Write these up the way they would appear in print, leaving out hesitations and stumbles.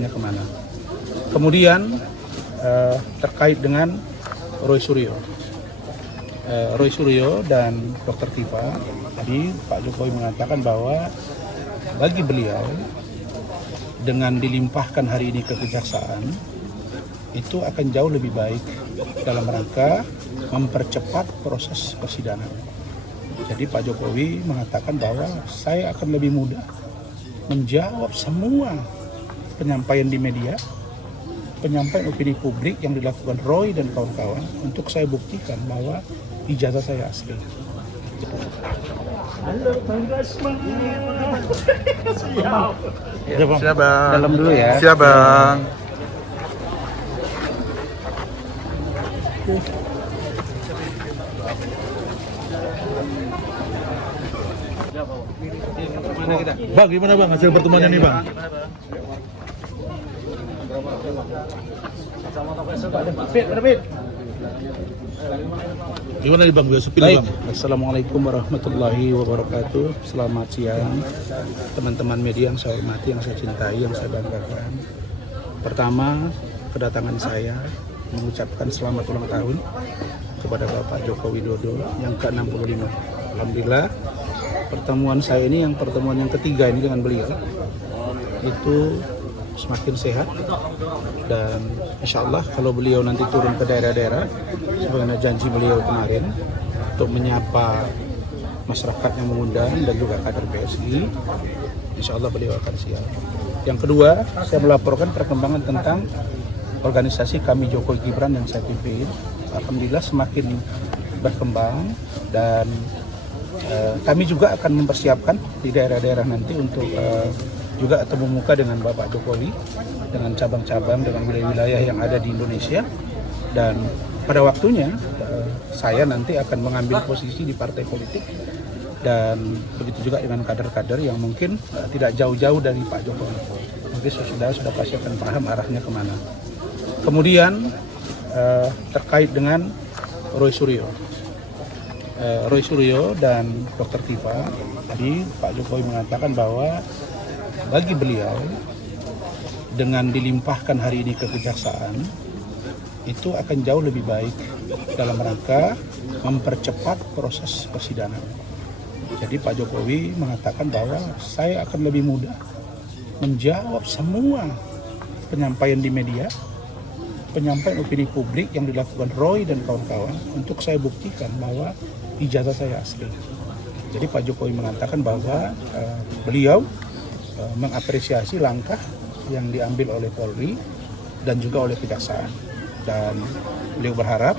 arahnya kemana. Kemudian terkait dengan Roy Suryo dan Dr. Tifa, tadi Pak Jokowi mengatakan bahwa bagi beliau dengan dilimpahkan hari ini ke kejaksaan itu akan jauh lebih baik dalam rangka mempercepat proses persidangan. Jadi Pak Jokowi mengatakan bahwa saya akan lebih mudah menjawab semua penyampaian di media, penyampaian opini publik yang dilakukan Roy dan kawan-kawan untuk saya buktikan bahwa ijazah saya asli. Halo Bang Rasman. Siap. Siap Bang. Dalam dulu ya. Siap Bang. Bang, gimana Bang hasil pertemuannya nih Bang? Gimana nih Bang? Baik, Assalamualaikum warahmatullahi wabarakatuh. Selamat siang teman-teman media yang saya hormati, yang saya cintai, yang saya banggakan. Pertama, kedatangan saya mengucapkan selamat ulang tahun kepada Bapak Joko Widodo yang ke-65. Alhamdulillah, pertemuan saya ini yang pertemuan yang ketiga ini dengan beliau itu semakin sehat, dan insya Allah kalau beliau nanti turun ke daerah-daerah sebagaimana janji beliau kemarin untuk menyapa masyarakat yang mengundang dan juga kader PSI, insya Allah beliau akan siap. Yang kedua, saya melaporkan perkembangan tentang organisasi kami Jokowi Gibran yang saya pimpin. Alhamdulillah semakin berkembang, dan kami juga akan mempersiapkan di daerah-daerah nanti untuk juga ketemu muka dengan Bapak Jokowi, dengan cabang-cabang, dengan wilayah-wilayah yang ada di Indonesia. Dan pada waktunya saya nanti akan mengambil posisi di partai politik, dan begitu juga dengan kader-kader yang mungkin tidak jauh-jauh dari Pak Jokowi. Nanti sudah pasti akan paham arahnya kemana. Kemudian terkait dengan Roy Suryo dan Dr. Tifa, tadi Pak Jokowi mengatakan bahwa bagi beliau dengan dilimpahkan hari ini ke kejaksaan itu akan jauh lebih baik dalam rangka mempercepat proses persidangan. Jadi Pak Jokowi mengatakan bahwa saya akan lebih mudah menjawab semua penyampaian di media, penyampaian opini publik yang dilakukan Roy dan kawan-kawan untuk saya buktikan bahwa ijazah saya asli. Jadi Pak Jokowi mengatakan bahwa beliau mengapresiasi langkah yang diambil oleh Polri dan juga oleh kejaksaan, dan beliau berharap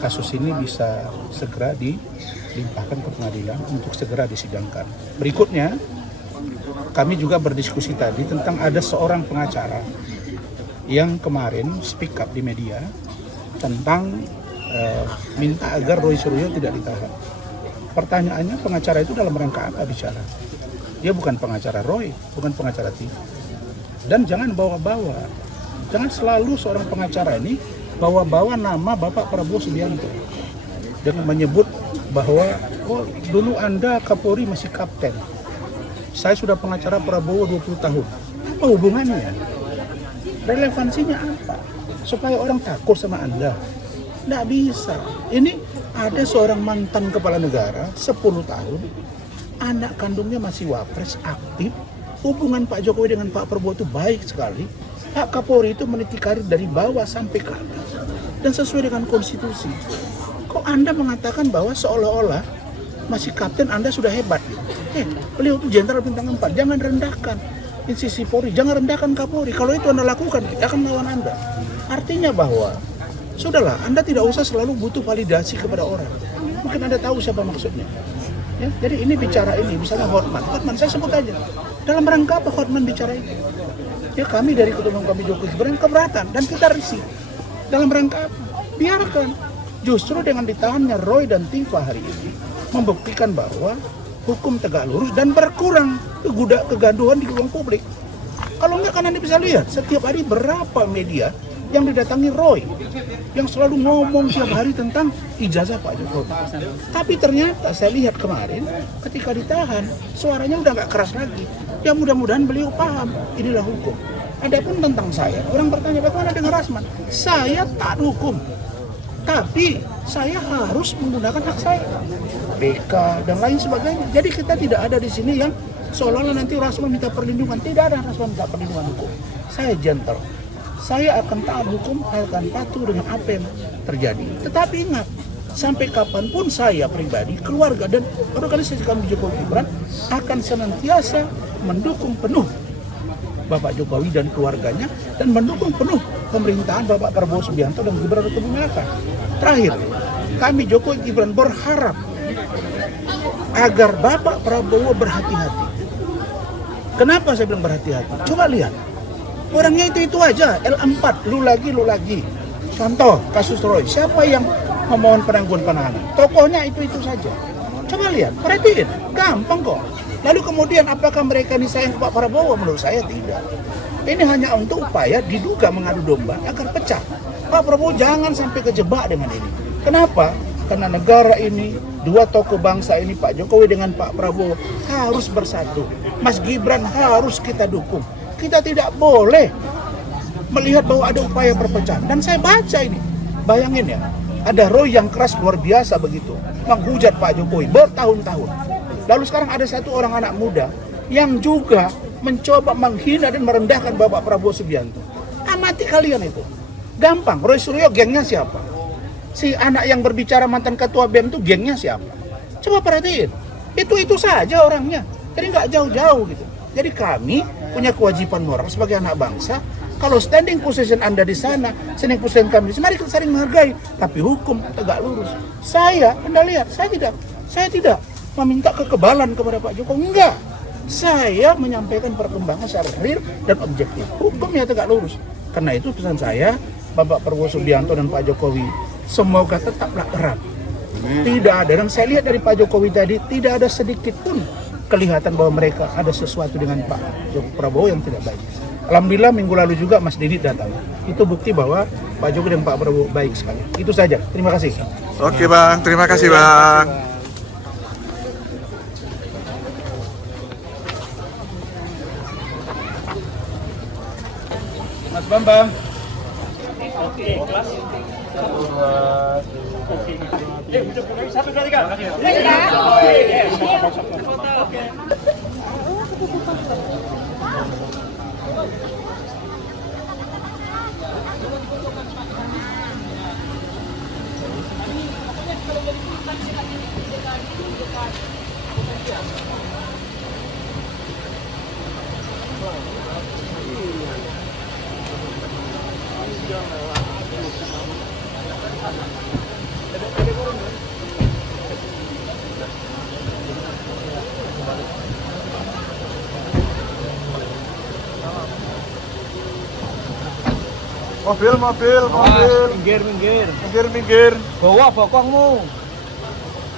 kasus ini bisa segera dilimpahkan ke pengadilan untuk segera disidangkan. Berikutnya, kami juga berdiskusi tadi tentang ada seorang pengacara yang kemarin speak up di media tentang minta agar Roy Suryo tidak ditahan. Pertanyaannya, pengacara itu dalam rangka apa bicara? Dia bukan pengacara Roy, bukan pengacara Tifa. Dan jangan bawa-bawa, jangan selalu seorang pengacara ini bawa-bawa nama Bapak Prabowo Subianto dengan menyebut bahwa dulu Anda Kapolri masih kapten, saya sudah pengacara Prabowo 20 tahun. Apa hubungannya? Relevansinya apa? Supaya orang takut sama Anda? Nggak bisa. Ini ada seorang mantan kepala negara 10 tahun, anak kandungnya masih wapres, aktif. Hubungan Pak Jokowi dengan Pak Prabowo itu baik sekali. Pak Kapolri itu meniti karir dari bawah sampai ke atas dan sesuai dengan konstitusi. Kok Anda mengatakan bahwa seolah-olah masih kapten Anda sudah hebat? Beliau itu jenderal bintang 4. Jangan rendahkan institusi Polri, jangan rendahkan Kapolri. Kalau itu Anda lakukan, kita akan melawan Anda. Artinya bahwa sudahlah, Anda tidak usah selalu butuh validasi kepada orang. Mungkin Anda tahu siapa maksudnya. Ya, jadi ini bicara ini, misalnya Hotman, saya sebut aja. Dalam rangka apa Hotman bicara ini? Ya, kami dari ketua umum kami Jokowi Gibran keberatan dan kita risih. Dalam rangka apa? Biarkan. Justru dengan ditahannya Roy dan Tifa hari ini membuktikan bahwa hukum tegak lurus dan berkurang kegaduhan di ruang publik. Kalau enggak, kan Anda bisa lihat setiap hari berapa media yang didatangi Roy, yang selalu ngomong tiap hari tentang ijazah Pak Jokowi. Tapi ternyata saya lihat kemarin ketika ditahan, suaranya udah nggak keras lagi. Ya mudah-mudahan beliau paham, inilah hukum. Adapun tentang saya, orang bertanya bagaimana dengan Rasman? Saya taat hukum, tapi saya harus menggunakan hak saya, BK dan lain sebagainya. Jadi kita tidak ada di sini yang seolah-olah nanti Rasman minta perlindungan. Tidak ada Rasman minta perlindungan hukum. Saya gentle. Saya akan taat hukum, akan patuh dengan apa yang terjadi. Tetapi ingat, sampai kapanpun saya pribadi, keluarga dan organisasi kami Jokowi Gibran akan senantiasa mendukung penuh Bapak Jokowi dan keluarganya dan mendukung penuh pemerintahan Bapak Prabowo Subianto dan Gibran Raka Buming Raka. Terakhir, kami Jokowi Gibran berharap agar Bapak Prabowo berhati-hati. Kenapa saya bilang berhati-hati? Coba lihat, orangnya itu aja, L4, lu lagi. Contoh, kasus Roy, siapa yang memohon penangguhan penahanan? Tokohnya itu saja. Coba lihat, perhatiin, gampang kok. Lalu kemudian apakah mereka ini sayang ke Pak Prabowo? Menurut saya tidak. Ini hanya untuk upaya diduga mengadu domba agar pecah. Pak Prabowo jangan sampai kejebak dengan ini. Kenapa? Karena negara ini, dua tokoh bangsa ini, Pak Jokowi dengan Pak Prabowo harus bersatu. Mas Gibran harus kita dukung. Kita tidak boleh melihat bahwa ada upaya perpecahan. Dan saya baca ini, bayangin ya, ada Roy yang keras luar biasa begitu, menghujat Pak Jokowi bertahun-tahun. Lalu sekarang ada satu orang anak muda yang juga mencoba menghina dan merendahkan Bapak Prabowo Subianto. Amati kalian itu. Gampang, Roy Suryo gengnya siapa? Si anak yang berbicara mantan ketua BEM itu gengnya siapa? Coba perhatiin. Itu saja orangnya. Jadi nggak jauh-jauh gitu. Jadi kami punya kewajiban moral sebagai anak bangsa. Kalau standing position Anda di sana, standing position kami di sini, mari kita saling menghargai. Tapi hukum tegak lurus. Anda lihat, saya tidak meminta kekebalan kepada Pak Jokowi. Enggak. Saya menyampaikan perkembangan secara real dan objektif. Hukumnya tegak lurus. Karena itu pesan saya, Bapak Prabowo Subianto dan Pak Jokowi, semoga tetaplah erat. Tidak ada, dan saya lihat dari Pak Jokowi tadi, tidak ada sedikit pun kelihatan bahwa mereka ada sesuatu dengan Pak Prabowo yang tidak baik. Alhamdulillah minggu lalu juga Mas Didit datang. Itu bukti bahwa Pak Jokowi dan Pak Prabowo baik sekali. Itu saja. Terima kasih. Oke Bang, terima kasih Bang. Mas Bambang. Mobil. Minggir. Bawa bokongmu.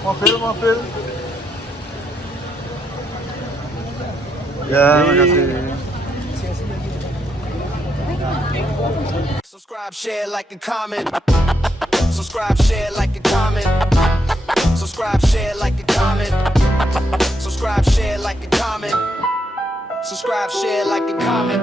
Mobil. Ya, makasih. Subscribe, share, like, and comment. Subscribe, share, like, and comment. Subscribe, share, like, and comment. Subscribe, share, like, and comment. Subscribe, share, like, and comment.